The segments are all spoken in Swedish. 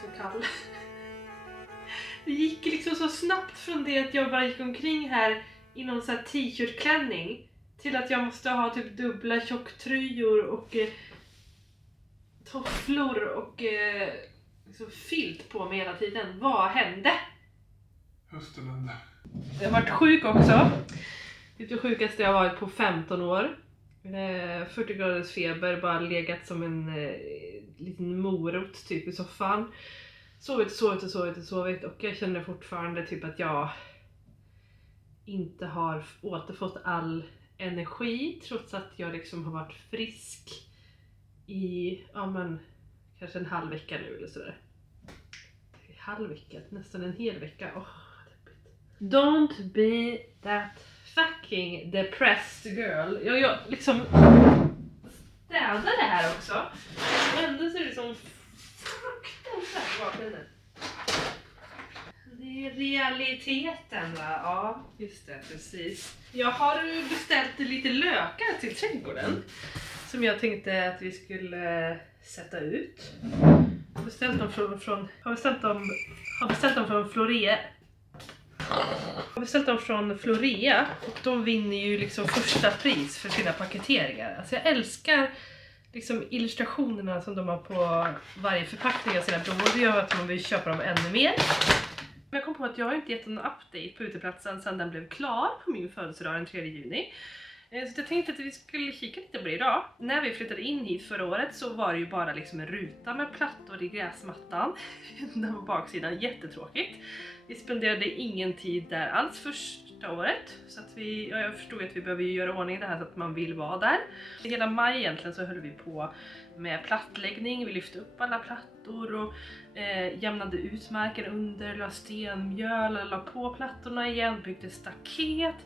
så kall. Det gick liksom så snabbt från det att jag bara gick omkring här i någon sån här t-shirtklänning till att jag måste ha typ dubbla tjocktröjor och tofflor och liksom filt på mig hela tiden. Vad hände? Hösten. Jag har varit sjuk också. Det är det sjukaste jag har varit på 15 år. 40 graders feber, bara legat som en liten morot typ i soffan. Sovit och jag känner fortfarande typ att jag inte har återfått all energi trots att jag liksom har varit frisk i kanske en halv vecka nu eller sådär. Halv vecka, nästan en hel vecka. Don't be that fucking depressed girl. Jag liksom städar det här också. Och ändå så är det som fruktansvärt vaken. Det är realiteten, va? Ja, just det, precis. Jag har beställt lite lökar till trädgården som jag tänkte att vi skulle sätta ut. Jag har beställt dem från Florea. Jag har beställt dem från Florea och de vinner ju liksom första pris för sina paketeringar. Alltså jag älskar liksom illustrationerna som de har på varje förpackning av sina blommor. Det gör att man vill köpa dem ännu mer. Men jag kom på att jag har inte gett en update på uteplatsen sedan den blev klar på min födelsedag den 3 juni. Så jag tänkte att vi skulle kika lite på det idag. När vi flyttade in hit förra året så var det ju bara liksom en ruta med plattor i gräsmattan. Den på baksidan, jättetråkigt. Vi spenderade ingen tid där alls första året. Så att jag förstod att vi behöver göra ordning det här så att man vill vara där. Hela maj egentligen så höll vi på med plattläggning. Vi lyfte upp alla plattor och jämnade ut marken under, la stenmjöl, la på plattorna igen, byggde staket,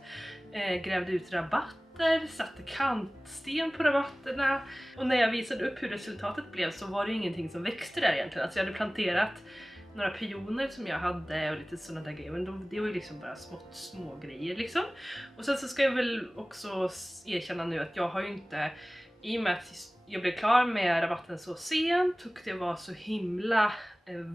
grävde ut rabatter, satte kantsten på rabatterna. Och när jag visade upp hur resultatet blev så var det ingenting som växte där egentligen. Alltså jag hade planterat några pioner som jag hade och lite sådana där grejer, men det var ju liksom bara små grejer liksom. Och sen så ska jag väl också erkänna nu att jag har ju inte, i och med att jag blev klar med rabatten så sent och det var så himla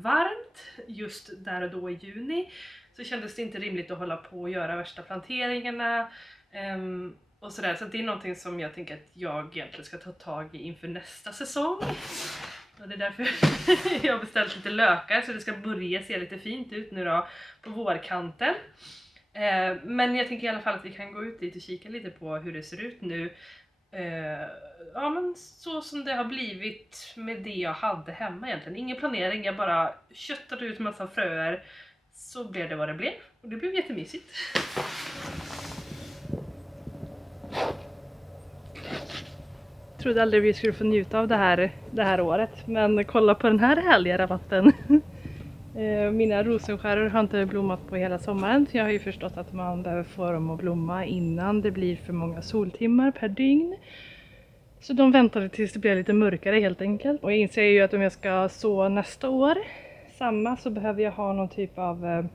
varmt just där och då i juni, så kändes det inte rimligt att hålla på och göra värsta planteringarna och sådär. Så det är någonting som jag tänker att jag egentligen ska ta tag i inför nästa säsong. Och det är därför jag har beställt lite lökar så det ska börja se lite fint ut nu då på vårkanten. Men jag tänker i alla fall att vi kan gå ut dit och kika lite på hur det ser ut nu. Ja, men så som det har blivit med det jag hade hemma egentligen. Ingen planering, jag bara köttade ut en massa fröer. Så blev det vad det blev. Och det blev jättemysigt. Jag trodde aldrig vi skulle få njuta av det här året. Men kolla på den här härliga rabatten. Mina rosenskäror har inte blommat på hela sommaren. Jag har ju förstått att man behöver få dem att blomma innan det blir för många soltimmar per dygn. Så de väntade tills det blev lite mörkare helt enkelt. Och jag inser ju att om jag ska så nästa år så behöver jag ha någon typ av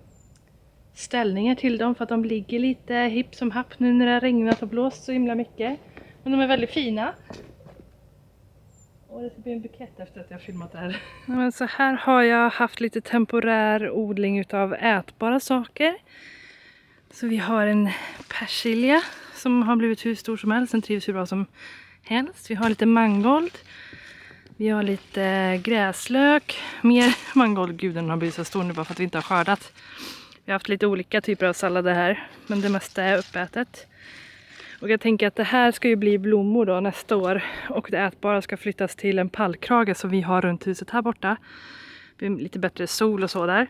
ställningar till dem. För att de ligger lite hipp som happ nu när det har regnat och blåst så himla mycket. Men de är väldigt fina. Och det ska bli en bukett efter att jag har filmat det här. Men så här har jag haft lite temporär odling utav ätbara saker. Så vi har en persilja som har blivit hur stor som helst. Den trivs hur bra som helst. Vi har lite mangold. Vi har lite gräslök. Mer mangold. Gud, den har blivit så stor nu bara för att vi inte har skördat. Vi har haft lite olika typer av sallader här. Men det mesta är uppätet. Och jag tänker att det här ska ju bli blommor då nästa år. Och det ätbara ska flyttas till en pallkrage som vi har runt huset här borta. Det blir lite bättre sol och så där.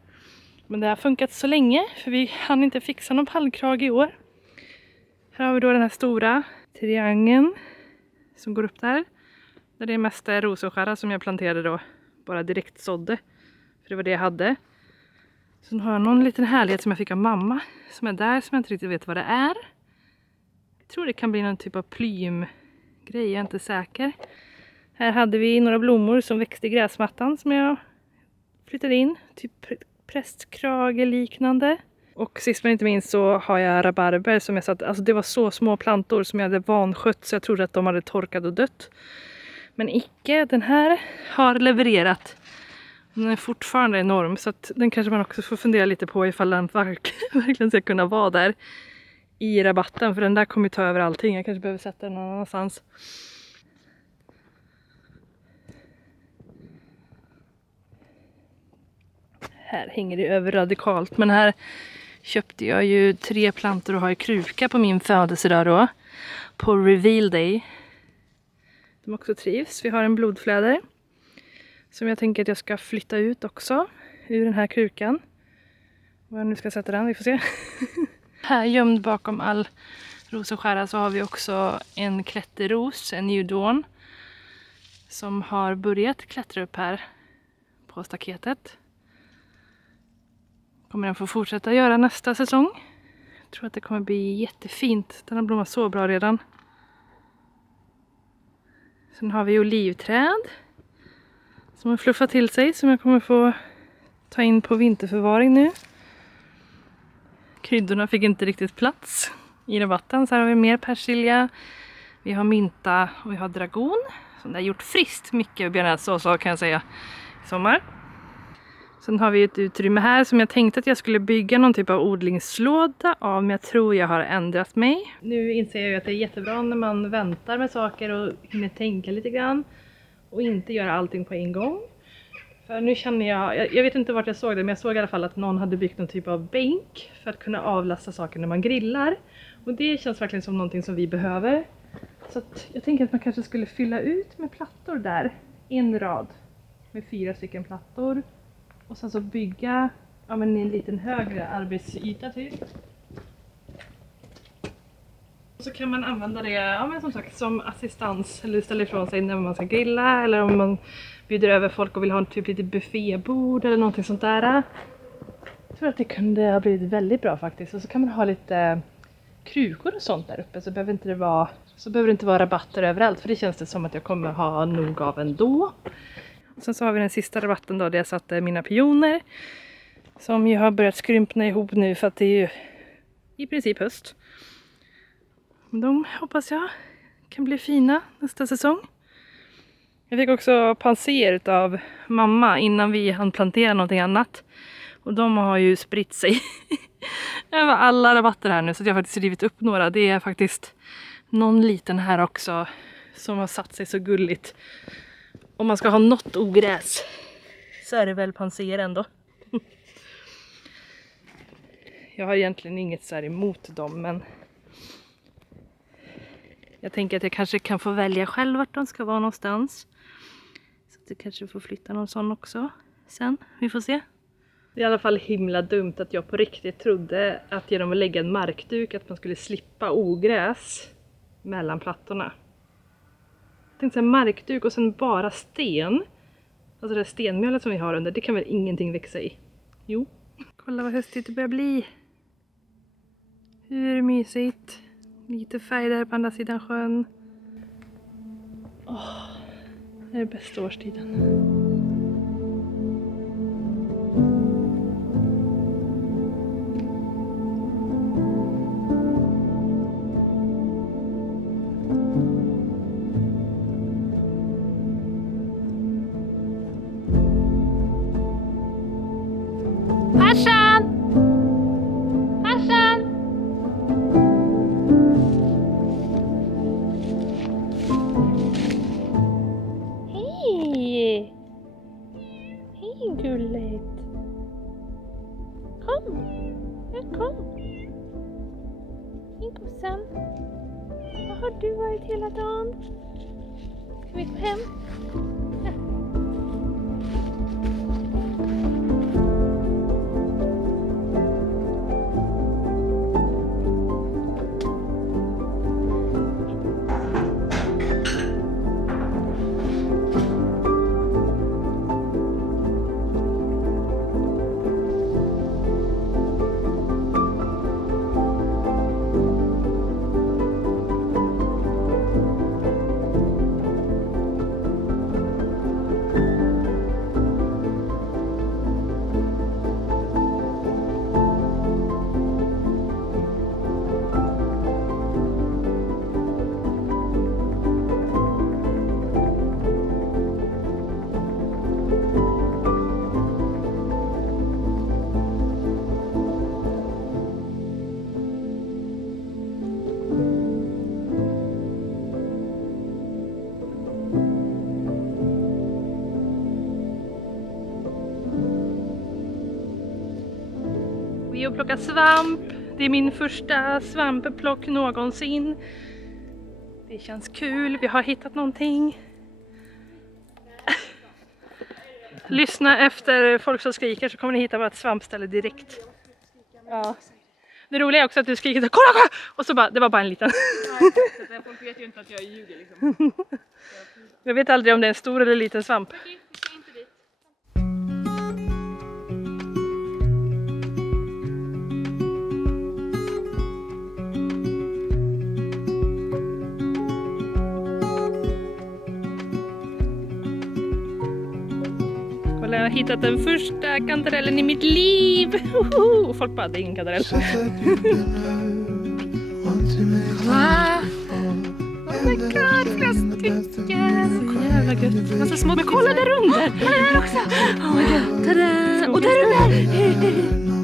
Men det har funkat så länge för vi hann inte fixa någon pallkrage i år. Här har vi då den här stora triangeln som går upp där. Där det är mest rosenskärra som jag planterade då. Bara direkt sådde. För det var det jag hade. Sen har jag någon liten härlighet som jag fick av mamma. Som är där som jag inte riktigt vet vad det är. Jag tror det kan bli någon typ av plymgrej, jag är inte säker. Här hade vi några blommor som växte i gräsmattan som jag flyttade in. Typ prästkrage liknande. Och sist men inte minst så har jag rabarber som jag satt, alltså det var så små plantor som jag hade vanskött så jag trodde att de hade torkat och dött. Men icke, den här har levererat. Den är fortfarande enorm, så att den kanske man också får fundera lite på ifall den verkligen ska kunna vara där i rabatten. För den där kommer ju ta över allting. Jag kanske behöver sätta den någon annanstans. Här hänger det över radikalt. Men här köpte jag ju 3 plantor och har i kruka på min födelsedag då. På Reveal Day. De också trivs. Vi har en blodfläder. Som jag tänker att jag ska flytta ut också. Ur den här krukan. Var jag nu ska sätta den, vi får se. Här gömd bakom all rosenskära så har vi också en klätterros, en New Dawn. Som har börjat klättra upp här på staketet. Kommer den få fortsätta göra nästa säsong. Jag tror att det kommer bli jättefint. Den har blommat så bra redan. Sen har vi olivträd. Som har fluffat till sig, som jag kommer få ta in på vinterförvaring nu. Kryddorna fick inte riktigt plats i rabatten. Så här har vi mer persilja. Vi har mynta och vi har dragon. Som det har gjort friskt mycket bearnaisesås kan jag säga i sommar. Sen har vi ett utrymme här som jag tänkte att jag skulle bygga någon typ av odlingslåda av. Men jag tror jag har ändrat mig. Nu inser jag ju att det är jättebra när man väntar med saker och hinner tänka lite grann. Och inte göra allting på en gång. För nu känner jag vet inte vart jag såg det, men jag såg i alla fall att någon hade byggt någon typ av bänk för att kunna avlasta saker när man grillar. Och det känns verkligen som någonting som vi behöver. Så att jag tänker att man kanske skulle fylla ut med plattor där. En rad med 4 stycken plattor. Och sen så bygga en liten högre arbetsyta typ. Så kan man använda det som sagt som assistans eller ställa ifrån sig när man ska grilla eller om man bjuder över folk och vill ha en typ lite buffébord eller någonting sånt där. Jag tror att det kunde ha blivit väldigt bra faktiskt. Och så kan man ha lite krukor och sånt där uppe så behöver det inte vara rabatter överallt, för det känns det som att jag kommer ha nog av ändå. Och sen så har vi den sista rabatten då, där jag satte mina pioner som ju har börjat skrympna ihop nu för att det är ju i princip höst. De hoppas jag kan bli fina nästa säsong. Jag fick också panser av mamma innan vi hann plantera någonting annat. Och de har ju spritt sig över alla rabatter här nu, så jag har faktiskt rivit upp några. Det är faktiskt någon liten här också som har satt sig så gulligt. Om man ska ha något ogräs så är det väl panser ändå. Jag har egentligen inget så här emot dem, men jag tänker att jag kanske kan få välja själv vart de ska vara någonstans. Så att jag kanske får flytta någon sån också sen. Vi får se. Det är i alla fall himla dumt att jag på riktigt trodde att genom att lägga en markduk att man skulle slippa ogräs mellan plattorna. Jag tänkte en markduk och sen bara sten. Alltså det stenmjölet som vi har under, det kan väl ingenting växa i? Jo. Kolla vad höstigt det börjar bli. Hur mysigt. Lite färg där på andra sidan sjön. Det är bästa årstiden. Vad har du varit hela dagen? Ska vi gå hem? Ja. och plocka svamp. Det är min första svampplock någonsin. Det känns kul, vi har hittat någonting. Lyssna efter folk som skriker så kommer ni hitta vårt svampställe direkt. Ja. Det roliga är också att du skriker så, kolla, kolla! Och så bara, det var bara en liten. Ja, folk vet ju inte att jag ljuger liksom. Jag vet aldrig om det är en stor eller liten svamp. Kolla, jag har hittat den första kantarellen i mitt liv. Och folk bara, det är ingen kantarell. Oh my god, flera stycken! Så jävla gött. Massa små, men kolla där under! Kolla där också! Oh my god, tada! Och där under!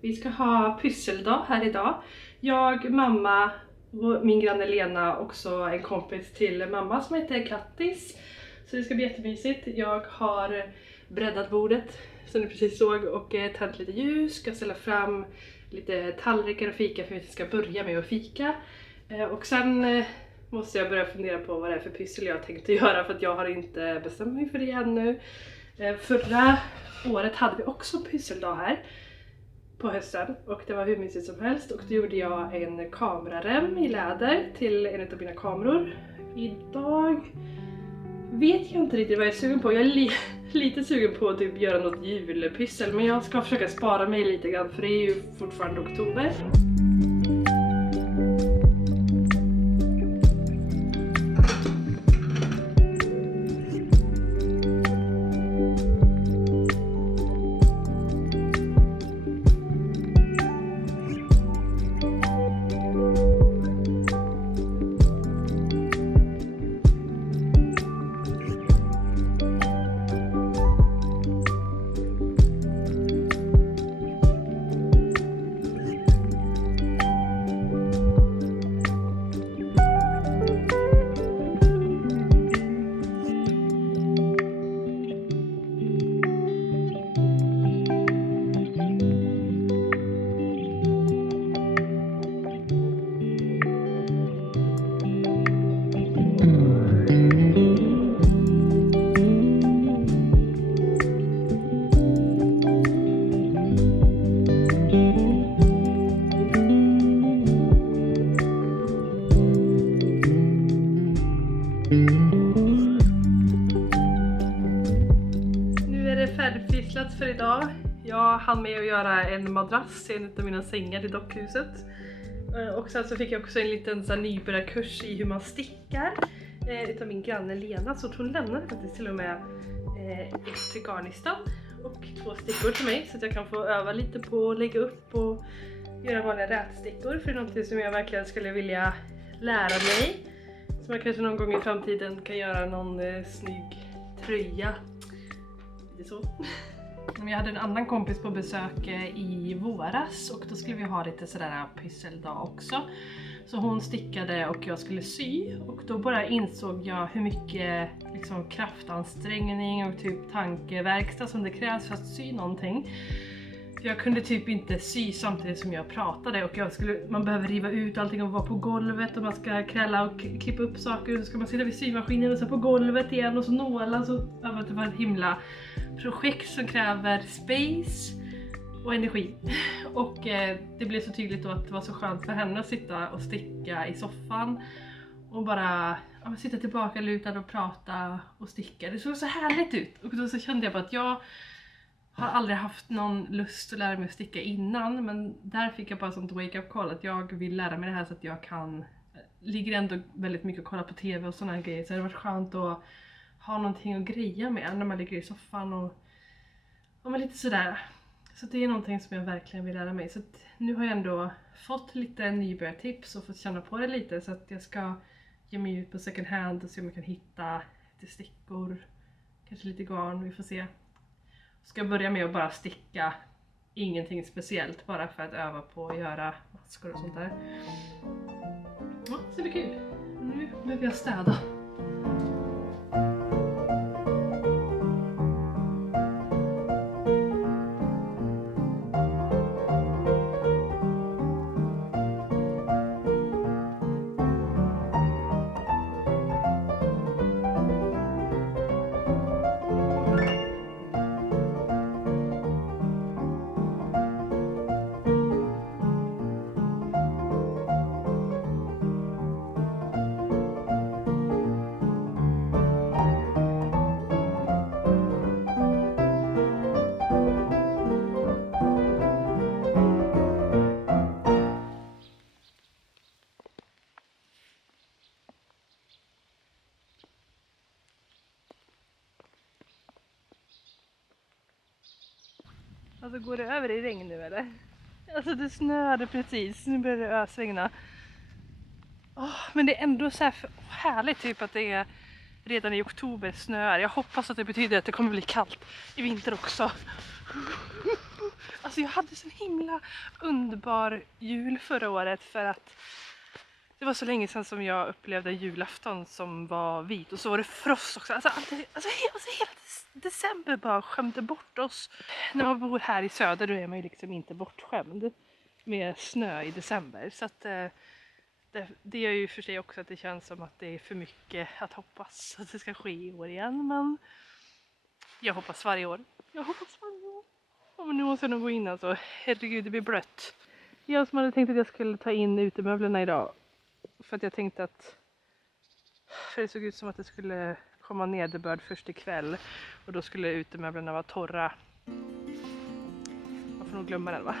Vi ska ha pysseldag här idag. Jag, mamma, och min granne Lena, också en kompis till mamma som heter Kattis. Så det ska bli jättemysigt. Jag har breddat bordet som ni precis såg och tänt lite ljus. Ska ställa fram lite tallrikar och fika för vi ska börja med att fika. Och sen måste jag börja fundera på vad det är för pyssel jag tänkte göra, för att jag har inte bestämt mig för det ännu. Förra året hade vi också pysseldag här på hösten och det var hur mysigt som helst, och då gjorde jag en kamerarem i läder till en av mina kameror. Idag vet jag inte riktigt vad jag är sugen på. Jag är lite sugen på att typ göra något julpyssel, men jag ska försöka spara mig lite grann för det är ju fortfarande oktober. pysslat för idag. Jag hann med att göra en madrass i en av mina sängar i dockhuset. Och sen så fick jag också en liten så här, nybörjarkurs i hur man stickar utav min granne Lena. Så hon lämnade faktiskt till och med ett garnnystan och 2 stickor till mig. Så att jag kan få öva lite på att lägga upp och göra vanliga rätstickor. För det är någonting som jag verkligen skulle vilja lära mig. Så man kanske någon gång i framtiden kan göra någon snygg tröja. Det är så. Jag hade en annan kompis på besök i våras och då skulle vi ha lite sådär pysseldag också. Så hon stickade och jag skulle sy och då bara insåg jag hur mycket liksom, kraftansträngning och typ tankeverkstad som det krävs för att sy någonting. För jag kunde typ inte sy samtidigt som jag pratade och man behöver riva ut allting och vara på golvet och man ska krälla och klippa upp saker och så ska man sitta vid symaskinen och så på golvet igen och så nåla. Så det var ett himla projekt som kräver space och energi. Och det blev så tydligt då att det var så skönt för henne att sitta och sticka i soffan och bara sitta tillbaka lutad och prata och sticka. Det såg så härligt ut och då så kände jag bara att jag har aldrig haft någon lust att lära mig att sticka innan, men där fick jag bara sånt wake-up call att jag vill lära mig det här så att jag kan, ligger ändå väldigt mycket och kolla på tv och sådana grejer, så det har varit skönt att ha någonting att greja med när man ligger i soffan och lite sådär. Så det är någonting som jag verkligen vill lära mig. Så att nu har jag ändå fått lite nybörjartips och fått känna på det lite, så att jag ska ge mig ut på second hand och se om jag kan hitta lite stickor, kanske lite garn, vi får se. Ska börja med att bara sticka, ingenting speciellt, bara för att öva på att göra maskor och sånt där. Ja, så det blir kul. Nu behöver jag städa. Alltså går det över i regn nu eller? Alltså det snöade precis, nu börjar det ösregna. Men det är ändå så här härligt typ att det är redan i oktober snöar. Jag hoppas att det betyder att det kommer bli kallt i vinter också. Alltså jag hade så himla underbar jul förra året för att det var så länge sedan som jag upplevde julafton som var vit och så var det frost också. Alltså hela december bara skämde bort oss. När man bor här i söder då är man ju liksom inte bortskämd med snö i december. Så att det gör ju för sig också att det känns som att det är för mycket att hoppas att det ska ske i år igen. Men jag hoppas varje år. Men nu måste jag nog gå in alltså. Herregud, det blir blött. Jag som hade tänkt att jag skulle ta in utemöblerna idag. För att jag tänkte att det såg ut som att det skulle komma nederbörd först ikväll. Och då skulle utemöblerna vara torra. Man får nog glömma den va?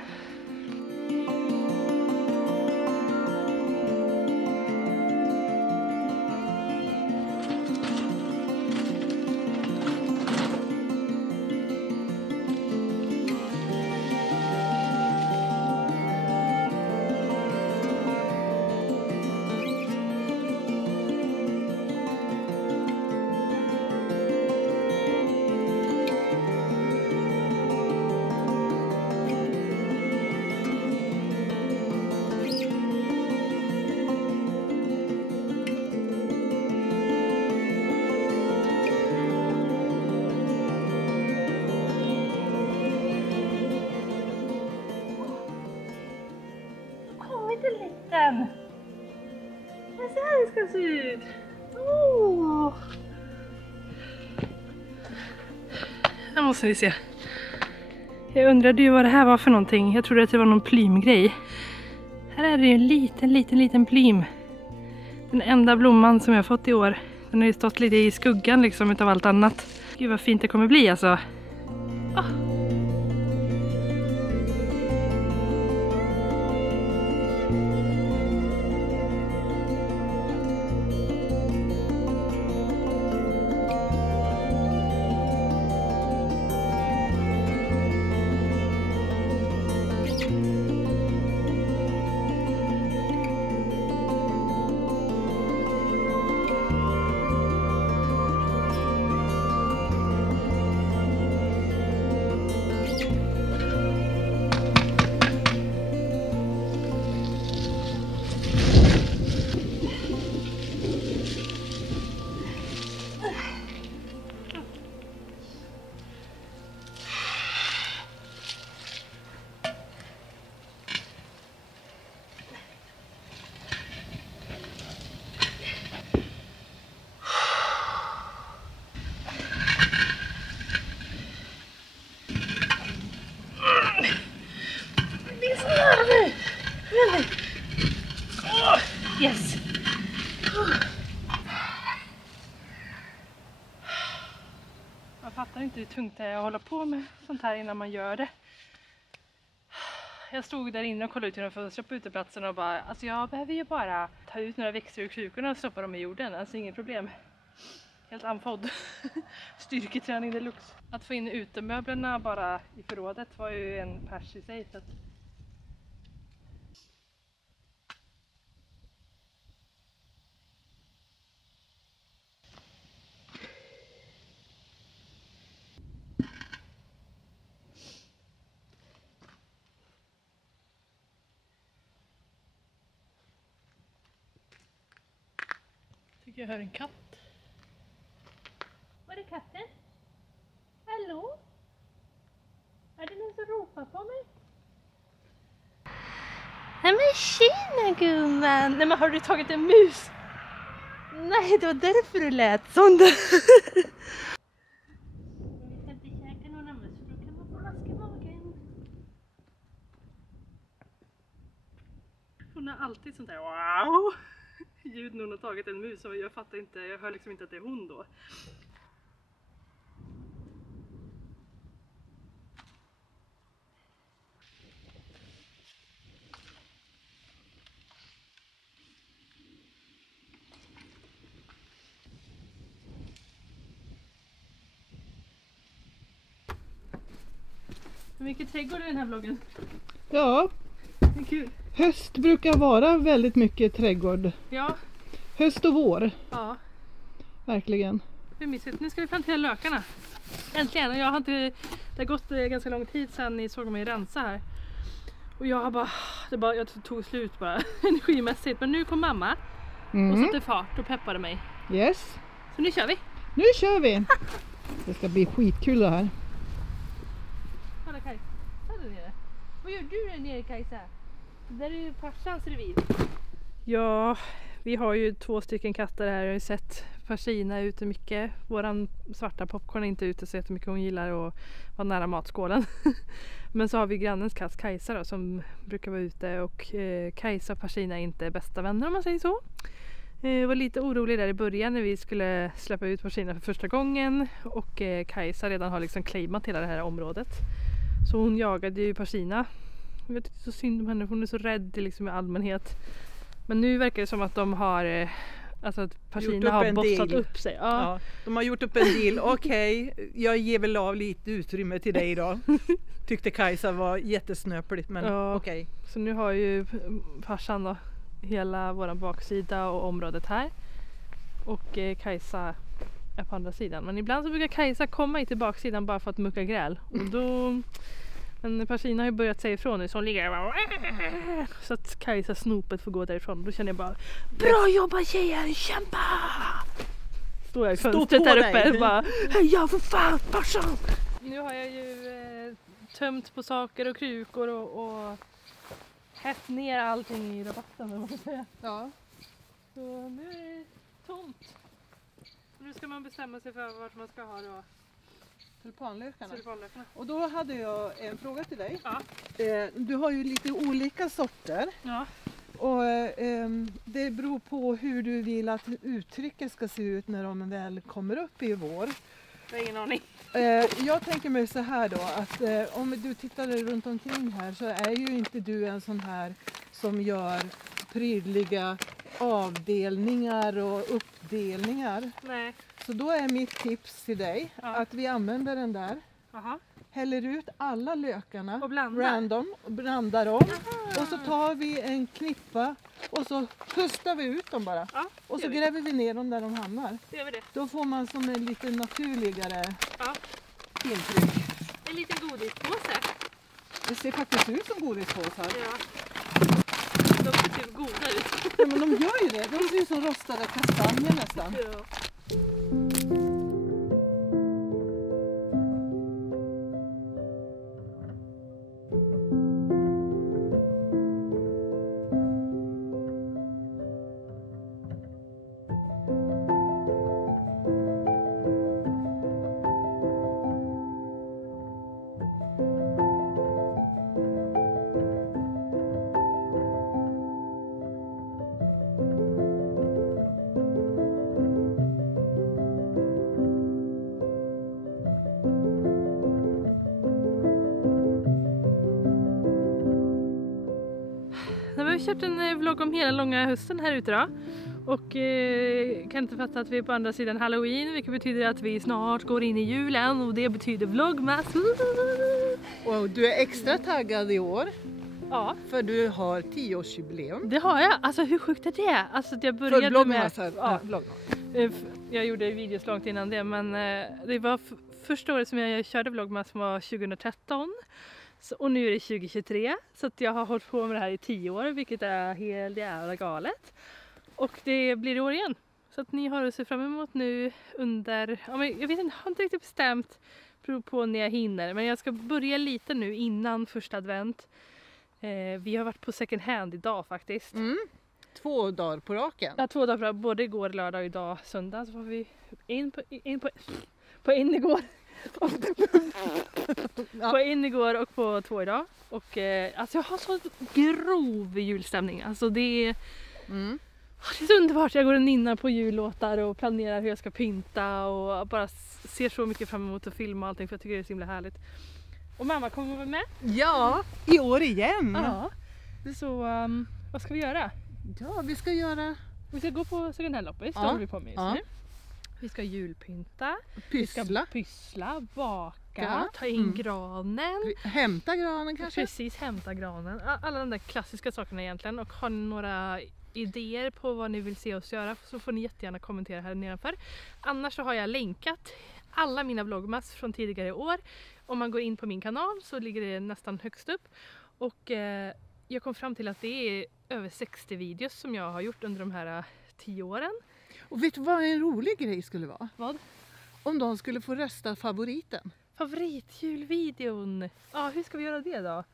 Den. Det är så här det ska se ut. Här måste vi se. Jag undrade ju vad det här var för någonting. Jag trodde att det var någon plymgrej. Här är det ju en liten plym. Den enda blomman som jag har fått i år. Den har ju stått lite i skuggan liksom utav allt annat. Gud vad fint det kommer bli alltså. Yes! Man fattar inte hur tungt det är att hålla på med sånt här innan man gör det. Jag stod där inne och kollade ut genom fönstret på uteplatsen och bara, alltså jag behöver ju bara ta ut några växter ur krukorna och stoppa dem i jorden, alltså inget problem. Helt andfådd. Styrketräning deluxe. Att få in utemöblerna bara i förrådet var ju en pers i sig. Så att... Tycker jag hör en katt. Var är katten? Hallå? Är det någon som ropar på mig? Nej men tjena gumman! Nej men har du tagit en mus? Nej, det var därför du lät sånt. Vi ska inte käka några mus för då kan man få mask i magen. Hon har alltid sånt där wow! Ljud när hon har tagit en mus och jag fattar inte, jag hör liksom inte att det är hon då. Hur mycket trädgård är den här vloggen? Ja, Det är kul. höst brukar vara väldigt mycket trädgård. Ja, Höst och vår, ja. verkligen. Det är mysigt. Nu ska vi plantera lökarna. Äntligen. Och jag har inte, det har gått ganska lång tid sedan ni såg mig rensa här. Och jag har bara, jag tog slut bara energimässigt. Men nu kom mamma och satte fart och peppade mig. Yes, Så nu kör vi. nu kör vi! Det ska bli skitkul det här. Kolla Kajsa där nere. Vad gör du där nere Kajsa? Det där är ju farsans revir. Ja, vi har ju 2 stycken katter här. Jag har ju sett Farsina ute mycket. Våran svarta popcorn är inte ute så jättemycket. Hon gillar att vara nära matskålen. Men så har vi grannens katt Kajsa då, som brukar vara ute. Och Kajsa och Farsina är inte bästa vänner om man säger så. Jag var lite orolig där i början när vi skulle släppa ut Farsina för första gången. Och Kajsa redan har liksom claimat hela det här området. Så hon jagade ju Farsina. Jag vet inte så synd om henne för hon är så rädd liksom i allmänhet. Men nu verkar det som att de har, alltså att Farsina har bossat upp sig. Ja. Ja, de har gjort upp en deal. Okej, jag ger väl av lite utrymme till dig idag. Tyckte Kajsa var jättesnöpligt, men Ja. okej. Så nu har ju farsan då hela våran baksida och området här. Och Kajsa är på andra sidan. Men ibland så brukar Kajsa komma in till baksidan bara för att mucka gräl. Och då... Men Farsina har ju börjat säga ifrån nu så hon ligger bara... Så att Kajsa snopet får gå därifrån. Då känner jag bara... Bra jobbat tjejer, kämpa! Står jag i fönstret där uppe och bara... Ja för fan farsan! Nu har jag ju tömt på saker och krukor och hett ner allting i rabatten. Vad man ska säga. Ja. Så nu är det tomt. Nu ska man bestämma sig för vart man ska ha då. Tulpanlökarna. Tulpanlökarna. Och då hade jag en fråga till dig. Ja. Du har ju lite olika sorter. Ja. Och det beror på hur du vill att uttrycket ska se ut när de väl kommer upp i vår. Jag har ingen aning. Jag tänker mig så här då att om du tittar runt omkring här så är ju inte du en sån här som gör prydliga avdelningar och uppdelningar. Nej. Så då är mitt tips till dig att vi använder den där. Jaha. Häller ut alla lökarna Och blandar. random och blandar dem. Och så tar vi en knippa och så pustar vi ut dem bara. Ja, Och så gör vi. gräver vi ner dem där de hamnar. Då gör vi det. Då får man som en lite naturligare Ja. intryck. En liten godispåse. Det ser faktiskt ut som godispåsar. Ja. De ser typ goda ut. Ja, men de gör ju det. De ser ut som rostade kastanjer nästan. Ja. har kört en vlogg om hela långa hösten här ute då. Och kan inte fatta att vi är på andra sidan Halloween, vilket betyder att vi snart går in i julen och det betyder vlogmas. Och du är extra taggad i år. Ja, För du har 10-årsjubileum. det har jag. Alltså hur sjukt är det? Alltså jag började För med... vlogmas. Ja, Vlogmas. jag gjorde videos långt innan det, men det var första året som jag körde vlogmas var 2013. Och nu är det 2023, så att jag har hållit på med det här i 10 år, vilket är helt jävla galet. Och det blir i år igen. Så att ni har att se fram emot nu under... Ja, men jag vet inte, har inte riktigt bestämt. Beror på när jag hinner. Men jag ska börja lite nu innan första advent. Vi har varit på second hand idag faktiskt. 2 dagar på raken. Ja, 2 dagar på, både igår lördag och idag söndag. Så var vi på en igår. På en igår och på 2 idag. Och alltså jag har så grov julstämning. Alltså det är så underbart. Jag går och nynnar på jullåtar och planerar hur jag ska pynta och bara ser så mycket fram emot att filma allting, för jag tycker det är så himla härligt. Och mamma kommer vara med. Ja, i år igen. Ja. Så vad ska vi göra? Ja, vi ska göra Vi ska gå på second hand-loppis. Ja. Det håller vi på med just Ja. nu. Vi ska julpynta. pyssla. Vi ska pyssla, baka, Ja. ta in granen. Hämta granen kanske. Precis, hämta granen. Alla de där klassiska sakerna egentligen. Och har ni några idéer på vad ni vill se oss göra, så får ni jättegärna kommentera här nedanför. Annars så har jag länkat alla mina vlogmas från tidigare år. Om man går in på min kanal så ligger det nästan högst upp. Och jag kom fram till att det är över 60 videos som jag har gjort under de här 10 åren. Och vet du vad en rolig grej skulle vara? Vad? Om de skulle få rösta favoriten. Favoritjulvideon. Ja, hur ska vi göra det då?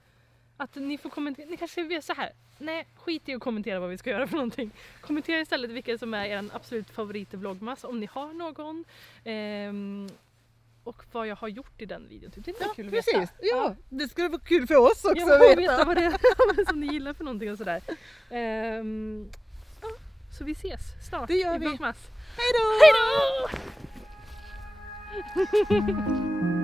Att ni får kommentera. Ni kanske vill så här. Nej, skit i att kommentera vad vi ska göra för någonting. Kommentera istället vilken som är er absolut favoritvlogmas, om ni har någon. Och vad jag har gjort i den videon. Det är kul att precis. veta. Ja, det skulle vara kul för oss också Jag att vill veta. veta vad det är som ni gillar för någonting och sådär. Ja, så vi ses snart. Det gör i vi. Vlogmas. Hej då! Hej då!